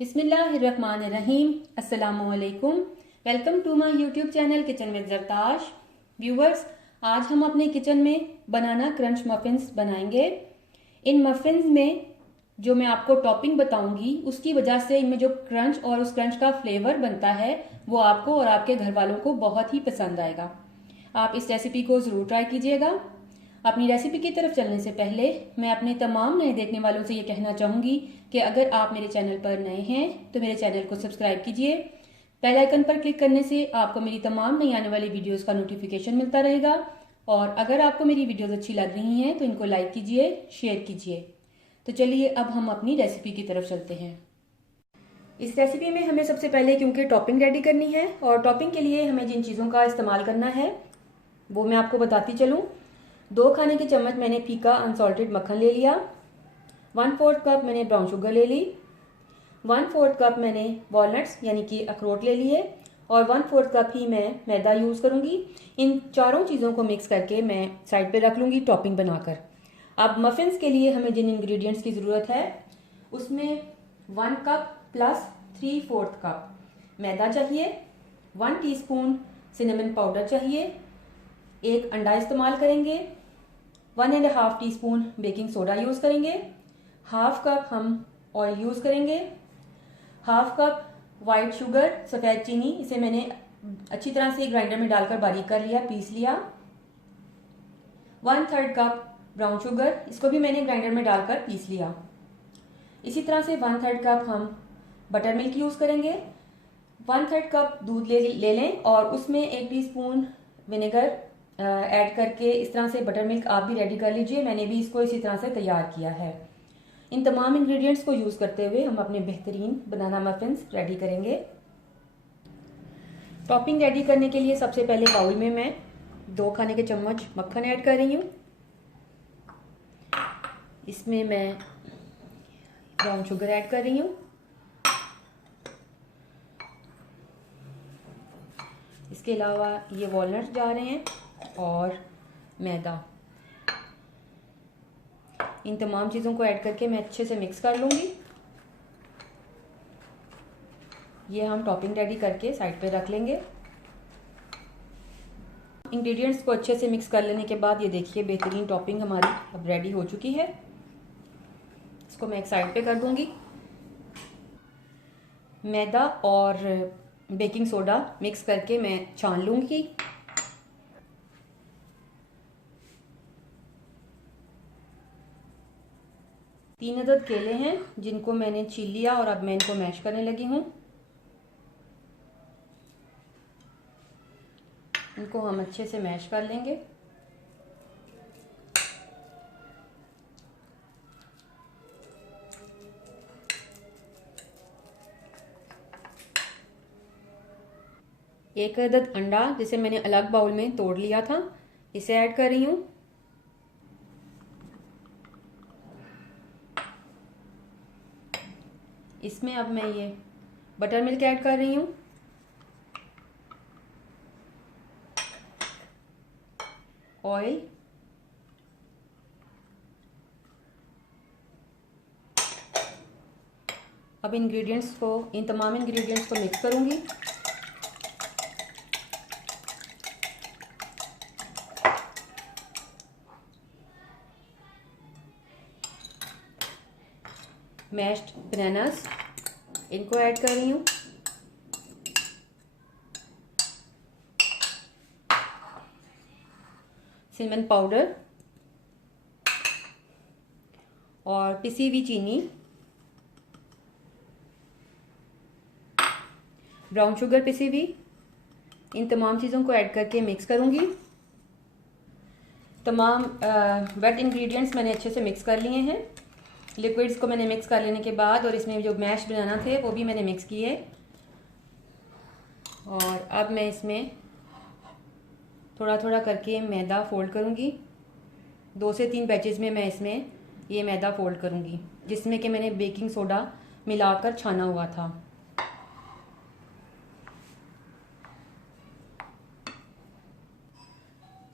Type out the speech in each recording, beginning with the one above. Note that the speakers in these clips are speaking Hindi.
बिस्मिल्लाहिर्रहमानिर्रहीम। अस्सलामुअलैकुम। Welcome to my YouTube channel kitchen with Zartash. Viewers, आज हम अपने किचन में बनाना क्रंच मफिन्स बनाएंगे। इन मफिन्स में जो मैं आपको टॉपिंग बताऊंगी उसकी वजह से इनमें जो क्रंच और उस क्रंच का फ्लेवर बनता है वो आपको और आपके घर वालों को बहुत ही पसंद आएगा। आप इस रेसिपी को ज़रूर ट्राई कीजिएगा। अपनी रेसिपी की तरफ चलने से पहले मैं अपने तमाम नए देखने वालों से ये कहना चाहूँगी कि अगर आप मेरे चैनल पर नए हैं तो मेरे चैनल को सब्सक्राइब कीजिए। बेल आइकन पर क्लिक करने से आपको मेरी तमाम नई आने वाली वीडियोस का नोटिफिकेशन मिलता रहेगा। और अगर आपको मेरी वीडियोस अच्छी लग रही हैं तो इनको लाइक कीजिए, शेयर कीजिए। तो चलिए अब हम अपनी रेसिपी की तरफ चलते हैं। इस रेसिपी में हमें सबसे पहले क्योंकि टॉपिंग रेडी करनी है और टॉपिंग के लिए हमें जिन चीज़ों का इस्तेमाल करना है वो मैं आपको बताती चलूँ। 2 खाने के चम्मच मैंने फीका अनसॉल्टेड मक्खन ले लिया। 1/4 कप मैंने ब्राउन शुगर ले ली। 1/4 कप मैंने वॉलनट्स यानी कि अखरोट ले लिए और 1/4 कप ही मैं मैदा यूज़ करूँगी। इन चारों चीज़ों को मिक्स करके मैं साइड पे रख लूँगी टॉपिंग बनाकर। अब मफिन्स के लिए हमें जिन इंग्रेडिएंट्स की ज़रूरत है उसमें 1 कप प्लस 3/4 कप मैदा चाहिए, 1 टीस्पून सिनेमन पाउडर चाहिए, 1 अंडा इस्तेमाल करेंगे, 1.5 टीस्पून बेकिंग सोडा यूज़ करेंगे, 1/2 कप हम ऑयल यूज़ करेंगे, 1/2 कप वाइट शुगर सफ़ेद चीनी, इसे मैंने अच्छी तरह से ग्राइंडर में डालकर बारीक कर लिया, पीस लिया। 1/3 कप ब्राउन शुगर, इसको भी मैंने ग्राइंडर में डालकर पीस लिया। इसी तरह से 1/3 कप हम बटर मिल्क यूज़ करेंगे। 1/3 कप दूध ले लें और उसमें 1 टीस्पून विनेगर ऐड करके इस तरह से बटर मिल्क आप भी रेडी कर लीजिए। मैंने भी इसको इसी तरह से तैयार किया है। इन तमाम इंग्रेडिएंट्स को यूज़ करते हुए हम अपने बेहतरीन बनाना मफिन्स रेडी करेंगे। टॉपिंग रेडी करने के लिए सबसे पहले बाउल में मैं 2 खाने के चम्मच मक्खन ऐड कर रही हूँ। इसमें मैं ब्राउन शुगर ऐड कर रही हूँ। इसके अलावा ये वॉलनट्स जा रहे हैं और मैदा। इन तमाम चीज़ों को ऐड करके मैं अच्छे से मिक्स कर लूँगी। ये हम टॉपिंग रेडी करके साइड पे रख लेंगे। इंग्रेडिएंट्स को अच्छे से मिक्स कर लेने के बाद ये देखिए बेहतरीन टॉपिंग हमारी अब रेडी हो चुकी है। इसको मैं एक साइड पे कर दूँगी। मैदा और बेकिंग सोडा मिक्स करके मैं छान लूँगी। तीन अदद केले हैं जिनको मैंने छील लिया और अब मैं इनको मैश करने लगी हूँ। इनको हम अच्छे से मैश कर लेंगे। एक अदद अंडा जिसे मैंने अलग बाउल में तोड़ लिया था, इसे ऐड कर रही हूँ। इसमें अब मैं ये बटर मिल्क ऐड कर रही हूँ। ऑयल, अब इन तमाम इंग्रेडिएंट्स को मिक्स करूँगी। मैश्ड बनानास इनको ऐड कर रही हूँ। सिनेमन पाउडर और पिसी हुई चीनी, ब्राउन शुगर पिसी हुई, इन तमाम चीज़ों को ऐड करके मिक्स करूँगी। तमाम वेट इंग्रेडिएंट्स मैंने अच्छे से मिक्स कर लिए हैं। लिक्विड्स को मैंने मिक्स कर लेने के बाद और इसमें जो मैश बनाना थे वो भी मैंने मिक्स किए। और अब मैं इसमें थोड़ा थोड़ा करके मैदा फोल्ड करूँगी। 2 से 3 बैचेस में मैं इसमें ये मैदा फोल्ड करूँगी जिसमें कि मैंने बेकिंग सोडा मिलाकर छाना हुआ था।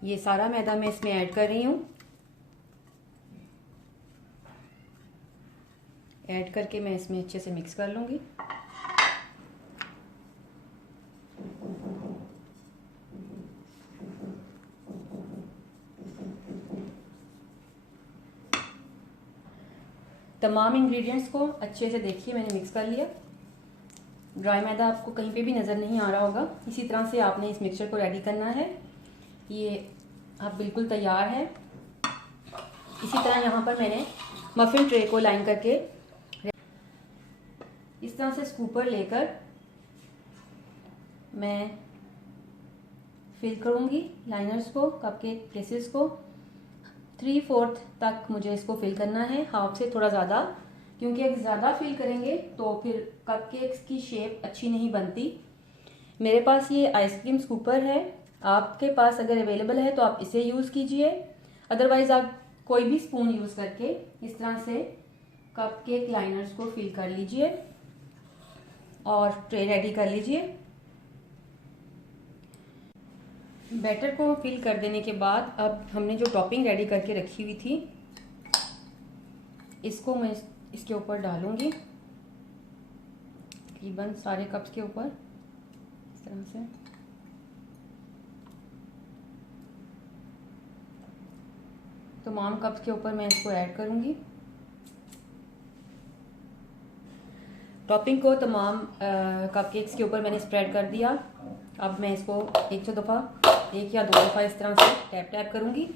ये सारा मैदा मैं इसमें ऐड कर रही हूँ। ऐड करके मैं इसमें अच्छे से मिक्स कर लूँगी। तमाम इंग्रेडिएंट्स को अच्छे से देखिए मैंने मिक्स कर लिया। ड्राई मैदा आपको कहीं पे भी नज़र नहीं आ रहा होगा। इसी तरह से आपने इस मिक्सचर को रेडी करना है। ये अब बिल्कुल तैयार है। इसी तरह यहाँ पर मैंने मफ़िन ट्रे को लाइन करके इस तरह से स्कूपर लेकर मैं फिल करूँगी लाइनर्स को, कपकेक प्लेसेस को। 3/4 तक मुझे इसको फिल करना है, हाफ से थोड़ा ज़्यादा, क्योंकि अगर ज़्यादा फिल करेंगे तो फिर कपकेक्स की शेप अच्छी नहीं बनती। मेरे पास ये आइसक्रीम स्कूपर है, आपके पास अगर अवेलेबल है तो आप इसे यूज़ कीजिए। अदरवाइज़ आप कोई भी स्पून यूज़ करके इस तरह से कपकेक लाइनर्स को फिल कर लीजिए और ट्रे रेडी कर लीजिए। बैटर को फिल कर देने के बाद अब हमने जो टॉपिंग रेडी करके रखी हुई थी इसको मैं इसके ऊपर डालूंगी, तकरीबन सारे कप्स के ऊपर इस तरह से। तमाम कप्स के ऊपर मैं इसको ऐड करूंगी। टॉपिंग को तमाम कपकेक्स के ऊपर मैंने स्प्रेड कर दिया। अब मैं इसको एक या दो दफ़ा इस तरह से टैप टैप करूंगी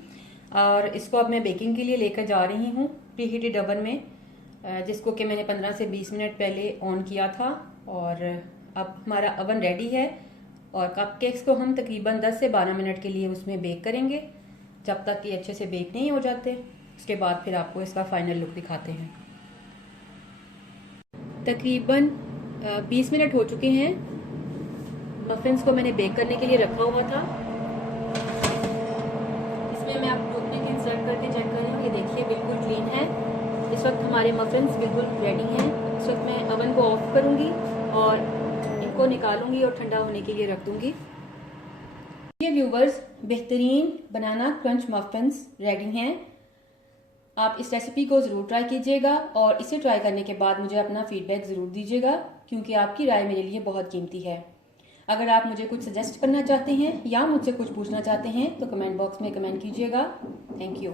और इसको अब मैं बेकिंग के लिए लेकर जा रही हूँ प्री हीटेड ओवन में, जिसको कि मैंने 15 से 20 मिनट पहले ऑन किया था। और अब हमारा ओवन रेडी है और कपकेक्स को हम तकरीबन 10 से 12 मिनट के लिए उसमें बेक करेंगे, जब तक कि अच्छे से बेक नहीं हो जाते। उसके बाद फिर आपको इसका फाइनल लुक दिखाते हैं। तकरीबन 20 मिनट हो चुके हैं। मफिन्स को मैंने बेक करने के लिए रखा हुआ था। इसमें मैं आप टूथपिक इंसर्ट करके चेक कर रही हूँ। ये देखिए बिल्कुल क्लीन है। इस वक्त हमारे मफिन्स बिल्कुल रेडी हैं। इस वक्त मैं ओवन को ऑफ करूँगी और इनको निकालूंगी और ठंडा होने के लिए रख दूँगी। ये व्यूवर्स, बेहतरीन बनाना क्रंच मफिन्स रेडी हैं। आप इस रेसिपी को ज़रूर ट्राई कीजिएगा और इसे ट्राई करने के बाद मुझे अपना फीडबैक ज़रूर दीजिएगा, क्योंकि आपकी राय मेरे लिए बहुत कीमती है। अगर आप मुझे कुछ सजेस्ट करना चाहते हैं या मुझसे कुछ पूछना चाहते हैं तो कमेंट बॉक्स में कमेंट कीजिएगा। Thank you.